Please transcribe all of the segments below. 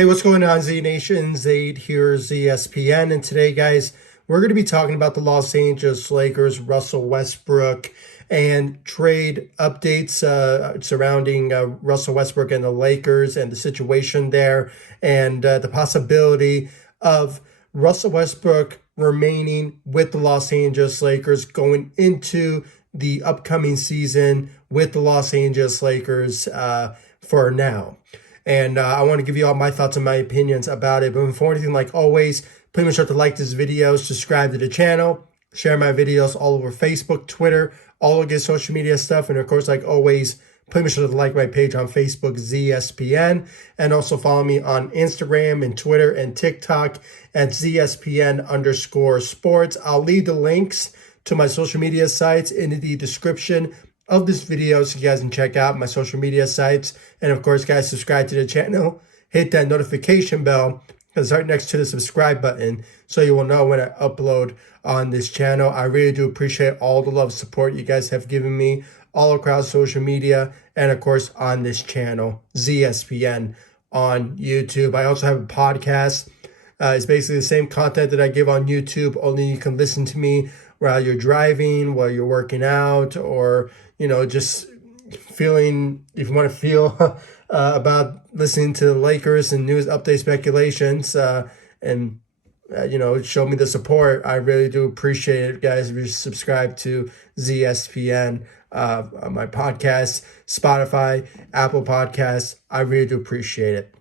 Hey, what's going on, Z Nation? Zaid here, ESPN. And today, guys, we're going to be talking about the Los Angeles Lakers, Russell Westbrook, and trade updates surrounding Russell Westbrook and the Lakers and the situation there, and the possibility of Russell Westbrook remaining with the Los Angeles Lakers going into the upcoming season with the Los Angeles Lakers for now. And I want to give you all my thoughts and my opinions about it. But before anything, like always, please make sure to like this video, subscribe to the channel, share my videos all over Facebook, Twitter, all of the social media stuff. And of course, like always, please make sure to like my page on Facebook, ZSPN. And also follow me on Instagram and Twitter and TikTok at ZSPN_sports. I'll leave the links to my social media sites in the description of this video so you guys can check out my social media sites. And of course, guys, subscribe to the channel, hit that notification bell because it's right next to the subscribe button so you will know when I upload on this channel. I really do appreciate all the love and support you guys have given me all across social media and of course on this channel, ZSPN on YouTube. I also have a podcast. It's basically the same content that I give on YouTube, only you can listen to me while you're driving, while you're working out, or, you know, just feeling, if you want to feel about listening to the Lakers and news update speculations, and, you know, show me the support. I really do appreciate it, guys. If you subscribe to ZSPN, on my podcast, Spotify, Apple Podcasts, I really do appreciate it.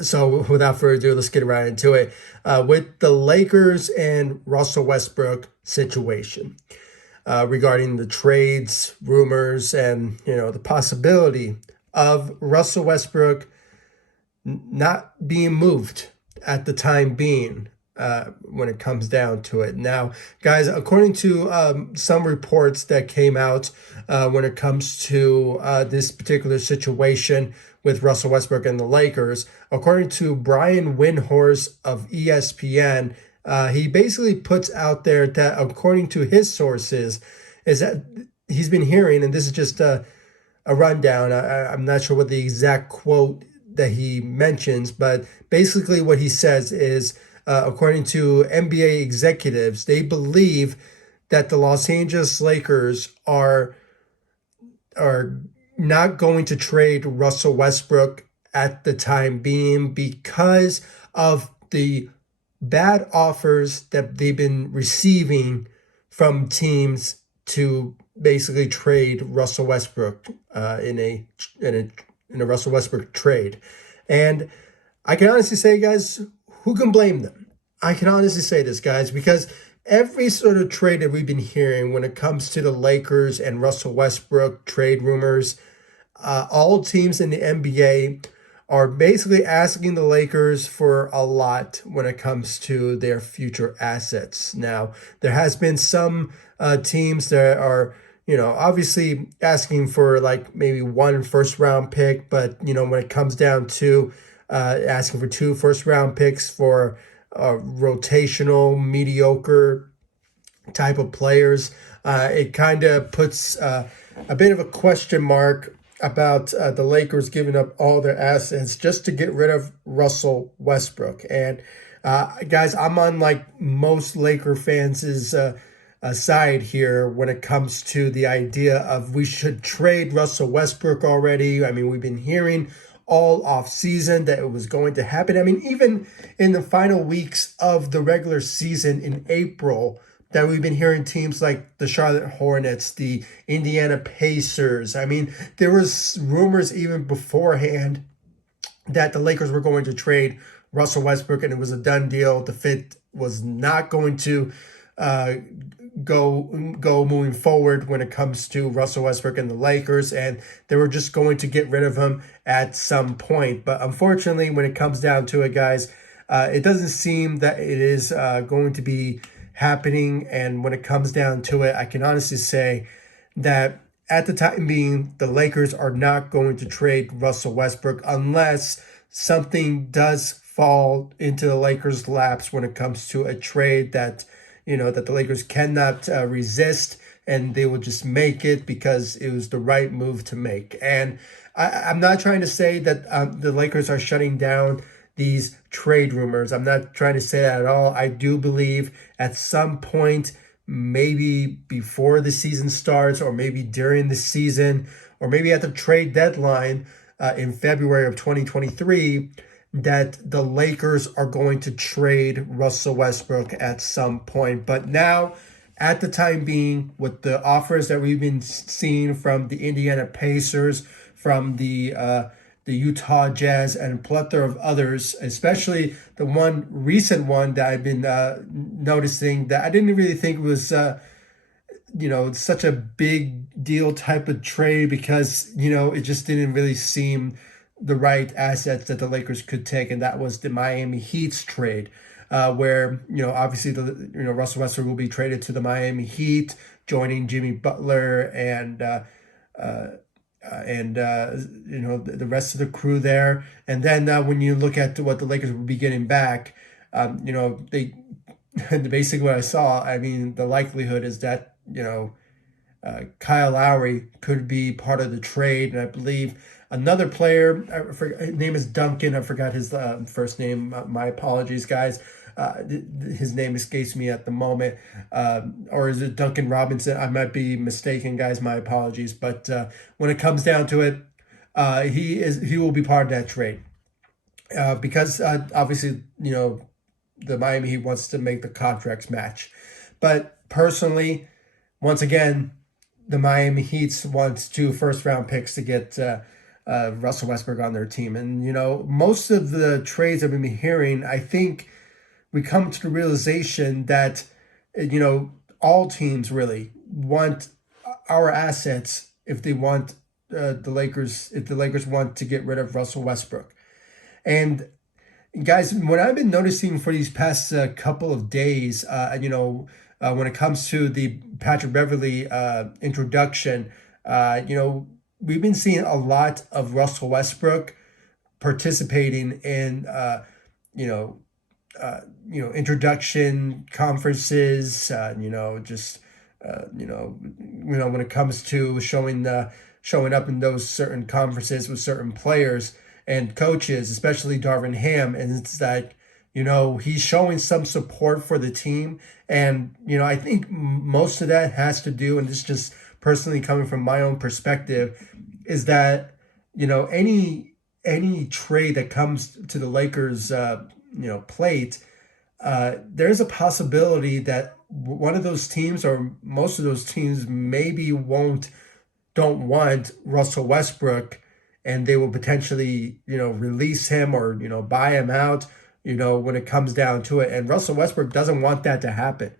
So without further ado, let's get right into it. With the Lakers and Russell Westbrook situation, regarding the trades, rumors, and, you know, the possibility of Russell Westbrook not being moved at the time being, when it comes down to it. Now, guys, according to some reports that came out when it comes to this particular situation with Russell Westbrook and the Lakers, according to Brian Windhorst of ESPN, he basically puts out there that according to his sources, is that he's been hearing, and this is just a rundown, I'm not sure what the exact quote that he mentions, but basically what he says is, according to NBA executives, they believe that the Los Angeles Lakers are not going to trade Russell Westbrook at the time being because of the bad offers that they've been receiving from teams to basically trade Russell Westbrook in a Russell Westbrook trade. And I can honestly say, guys, who can blame them? I can honestly say this, guys, because every sort of trade that we've been hearing when it comes to the Lakers and Russell Westbrook trade rumors, all teams in the NBA are basically asking the Lakers for a lot when it comes to their future assets. Now, there has been some teams that are, you know, obviously asking for like maybe 1 first-round pick, but, you know, when it comes down to asking for 2 first-round picks for rotational, mediocre type of players, it kind of puts a bit of a question mark about the Lakers giving up all their assets just to get rid of Russell Westbrook. And guys, I'm on like most Laker fans' side here when it comes to the idea of we should trade Russell Westbrook already. I mean, we've been hearing all off season that it was going to happen. I mean, even in the final weeks of the regular season in April, that we've been hearing teams like the Charlotte Hornets, the Indiana Pacers. I mean, there was rumors even beforehand that the Lakers were going to trade Russell Westbrook, and it was a done deal. The fit was not going to go moving forward when it comes to Russell Westbrook and the Lakers, and they were just going to get rid of him at some point. But unfortunately, when it comes down to it, guys, it doesn't seem that it is going to be happening. And when it comes down to it, I can honestly say that at the time being, the Lakers are not going to trade Russell Westbrook unless something does fall into the Lakers' laps when it comes to a trade that, you know, that the Lakers cannot resist, and they will just make it because it was the right move to make. And I'm not trying to say that the Lakers are shutting down these trade rumors. I'm not trying to say that at all. I do believe at some point, maybe before the season starts, or maybe during the season, or maybe at the trade deadline in February of 2023, that the Lakers are going to trade Russell Westbrook at some point. But now, at the time being, with the offers that we've been seeing from the Indiana Pacers, from the Utah Jazz, and a plethora of others, especially the one recent one that I've been noticing that I didn't really think was such a big deal type of trade, because it just didn't really seem the right assets that the Lakers could take, and that was the Miami Heat's trade, where obviously the Russell Westbrook will be traded to the Miami Heat, joining Jimmy Butler and the rest of the crew there. And then when you look at what the Lakers will be getting back, they basically what I saw. I mean, the likelihood is that Kyle Lowry could be part of the trade, and I believe another player, his name is Duncan. I forgot his first name. My apologies, guys. His name escapes me at the moment. Or is it Duncan Robinson? I might be mistaken, guys. My apologies. But when it comes down to it, he will be part of that trade, because obviously the Miami Heat wants to make the contracts match. But personally, once again, the Miami Heat wants 2 first-round picks to get Russell Westbrook on their team. And, most of the trades I've been hearing, I think we come to the realization that, all teams really want our assets if they want the Lakers want to get rid of Russell Westbrook. And guys, what I've been noticing for these past couple of days, when it comes to the Patrick Beverley introduction, we've been seeing a lot of Russell Westbrook participating in, introduction conferences, when it comes to showing up in those certain conferences with certain players and coaches, especially Darvin Ham. And it's like, he's showing some support for the team. And, I think most of that has to do, and this is just personally coming from my own perspective, is that, any trade that comes to the Lakers, plate, there's a possibility that one of those teams, or most of those teams, maybe don't want Russell Westbrook, and they will potentially, release him or, buy him out, when it comes down to it. And Russell Westbrook doesn't want that to happen.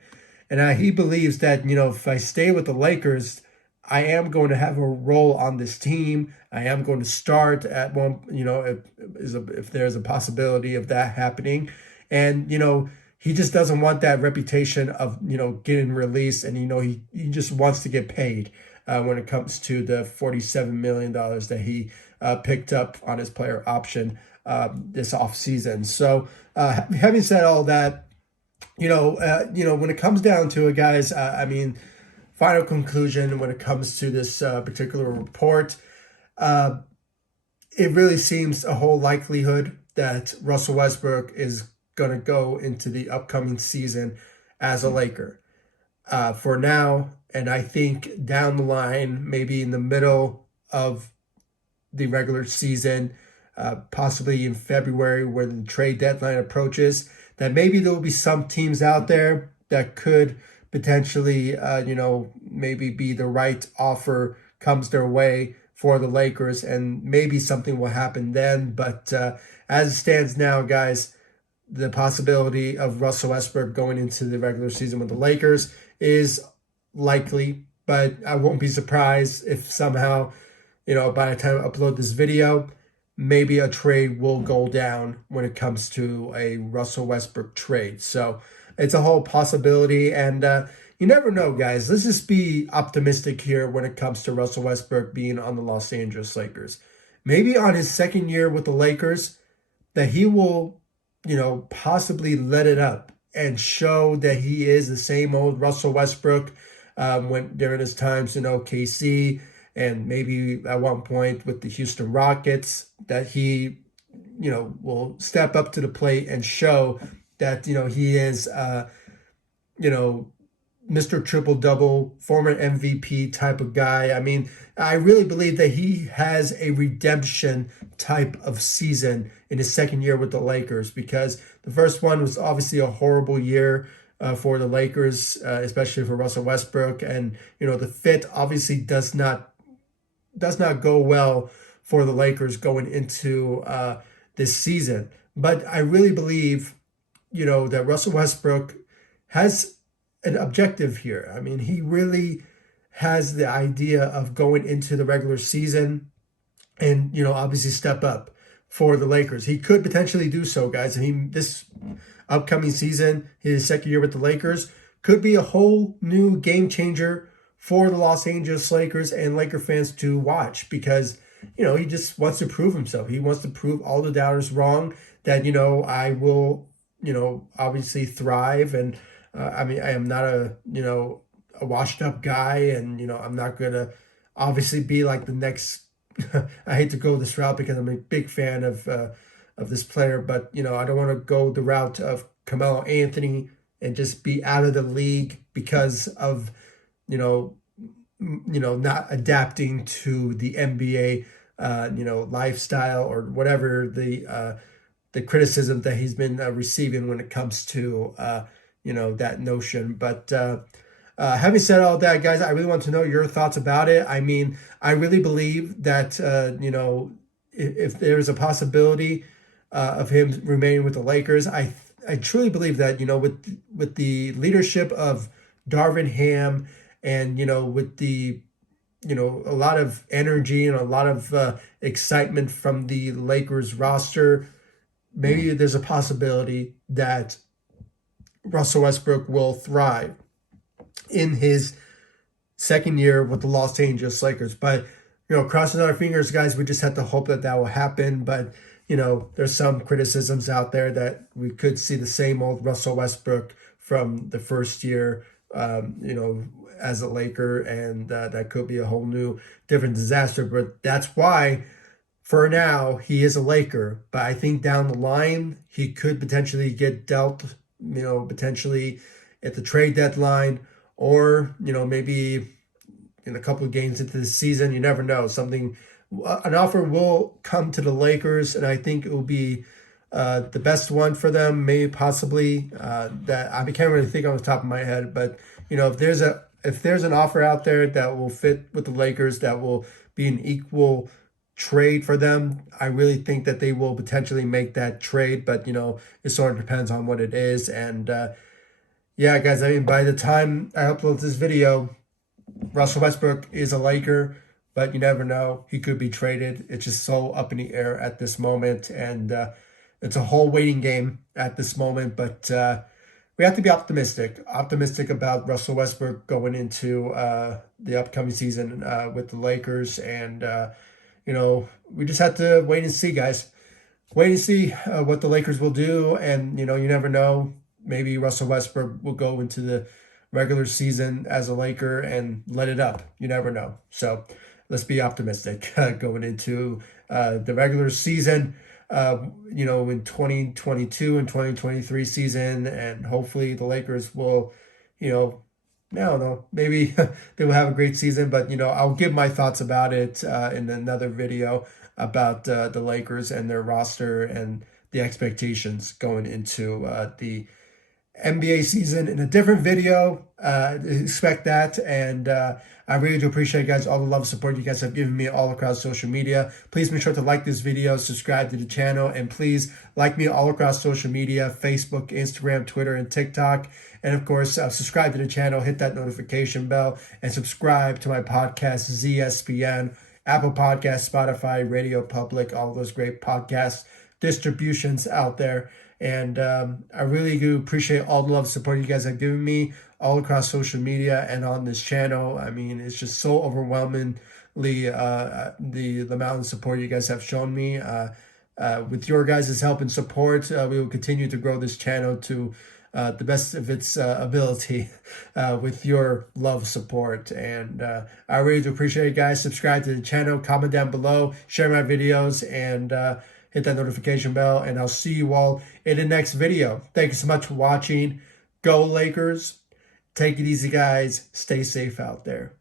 And he believes that, if I stay with the Lakers, I am going to have a role on this team. I am going to start at one, if there's a possibility of that happening. And, he just doesn't want that reputation of, getting released. And, he just wants to get paid when it comes to the $47 million that he picked up on his player option this offseason. So having said all that, when it comes down to it, guys, final conclusion when it comes to this particular report, it really seems a whole likelihood that Russell Westbrook is going to go into the upcoming season as a Laker for now. And I think down the line, maybe in the middle of the regular season, possibly in February when the trade deadline approaches, that maybe there will be some teams out there that could potentially, maybe be the right offer comes their way for the Lakers, and maybe something will happen then. But as it stands now, guys, the possibility of Russell Westbrook going into the regular season with the Lakers is likely, but I won't be surprised if somehow, by the time I upload this video, maybe a trade will go down when it comes to a Russell Westbrook trade. So it's a whole possibility, and you never know, guys. Let's just be optimistic here when it comes to Russell Westbrook being on the Los Angeles Lakers. Maybe on his second year with the Lakers, that he will, possibly let it up and show that he is the same old Russell Westbrook during his times in OKC, and maybe at one point with the Houston Rockets, that he will step up to the plate and show that, he is, Mr. Triple Double, former MVP type of guy. I mean, I really believe that he has a redemption type of season in his second year with the Lakers, because the first one was obviously a horrible year for the Lakers, especially for Russell Westbrook. And, the fit obviously does not go well for the Lakers going into this season. But I really believe, that Russell Westbrook has an objective here. I mean, he really has the idea of going into the regular season and, obviously step up for the Lakers. He could potentially do so, guys. I mean, this upcoming season, his second year with the Lakers, could be a whole new game changer for the Los Angeles Lakers and Laker fans to watch, because, he just wants to prove himself. He wants to prove all the doubters wrong, that, I will, obviously thrive. And I mean, I am not a washed up guy, and, I'm not going to obviously be like the next, I hate to go this route because I'm a big fan of this player, but, I don't want to go the route of Carmelo Anthony and just be out of the league because of, not adapting to the NBA, lifestyle, or whatever the criticism that he's been receiving when it comes to, that notion. But having said all that, guys, I really want to know your thoughts about it. I mean, I really believe that, if there's a possibility of him remaining with the Lakers, I truly believe that, with the leadership of Darvin Ham, and, with the, a lot of energy and a lot of excitement from the Lakers roster, maybe there's a possibility that Russell Westbrook will thrive in his second year with the Los Angeles Lakers. But, crossing our fingers, guys, we just have to hope that will happen. But, there's some criticisms out there that we could see the same old Russell Westbrook from the first year, as a Laker, and that could be a whole new different disaster. But that's why, for now, he is a Laker. But I think down the line, he could potentially get dealt, potentially at the trade deadline, or, maybe in a couple of games into the season. You never know. An offer will come to the Lakers, and I think it will be the best one for them, maybe possibly. That I can't really think on the top of my head, but, if there's an offer out there that will fit with the Lakers, that will be an equal trade for them, I really think that they will potentially make that trade. But, it sort of depends on what it is. And yeah, guys, I mean, by the time I upload this video, Russell Westbrook is a Laker, but you never know. He could be traded. It's just so up in the air at this moment. And it's a whole waiting game at this moment. But we have to be optimistic about Russell Westbrook going into the upcoming season with the Lakers. And, we just have to wait and see, guys. Wait and see what the Lakers will do. And, you never know. Maybe Russell Westbrook will go into the regular season as a Laker and let it up. You never know. So let's be optimistic going into the regular season, in 2022 and 2023 season. And hopefully the Lakers will, I don't know, maybe they will have a great season. But, I'll give my thoughts about it in another video about the Lakers and their roster and the expectations going into the NBA season in a different video. Expect that. And I really do appreciate, guys, all the love and support you guys have given me all across social media. Please make sure to like this video, subscribe to the channel, and please like me all across social media: Facebook, Instagram, Twitter, and TikTok. And of course, subscribe to the channel, hit that notification bell, and subscribe to my podcast, ZSPN, Apple Podcasts, Spotify, Radio Public, all those great podcast distributions out there. And I really do appreciate all the love and support you guys have given me all across social media and on this channel. I mean, it's just so overwhelmingly the amount of support you guys have shown me. With your guys' help and support, we will continue to grow this channel to the best of its ability with your love, support. And I really do appreciate it, guys. Subscribe to the channel, comment down below, share my videos, and hit that notification bell, and I'll see you all in the next video. Thank you so much for watching. Go Lakers. Take it easy, guys. Stay safe out there.